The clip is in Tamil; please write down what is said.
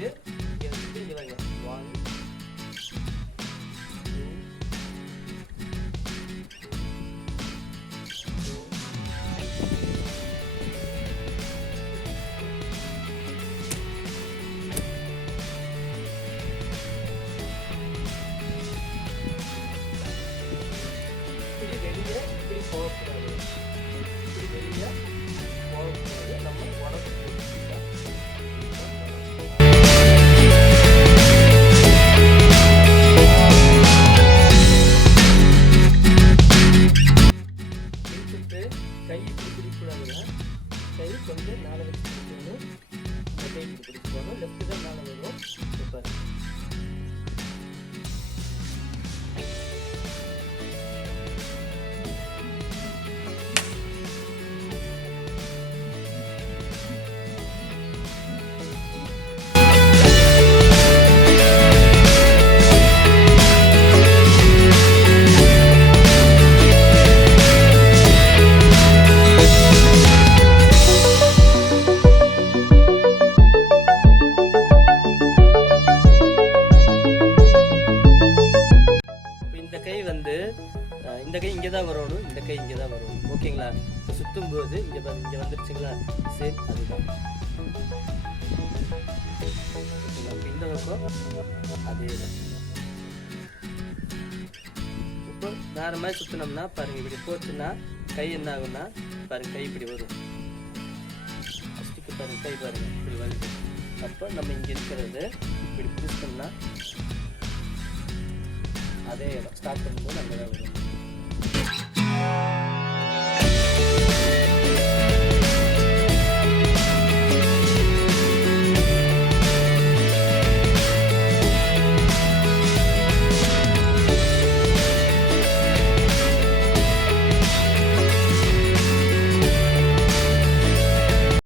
வச்சுட்டு இங்கே வச்சுட்டு இங்கே வாங்க 1 கொஞ்சம் மேலே வச்சு பிடிக்கணும். கை பிடிச்சிக்கணும். லெஃப்ட் தான் மேலே வரும். சூப்பர். இந்த கை இங்கே தான் வரணும், இந்த கை இங்கே தான் வரணும். ஓகேங்களா? சுற்றும் போது இங்கே வந்துருச்சுங்களா? சேம் அதுதான். இந்த பக்கம் அதே தான். இப்போ வேறு மாதிரி சுற்றினோம்னா பாருங்கள், இப்படி போச்சுன்னா கை என்ன ஆகும்னா பாருங்கள், கை இப்படி வரும். ஃபஸ்ட்டுக்கு பாருங்கள், கை பாருங்கள் இப்படி வருது. அப்போ நம்ம இங்கே இருக்கிறது இப்படி பிடிச்சோம்னா அதே இடம் ஸ்டார்ட் பண்ணும்போது அங்கே தான் வரும்.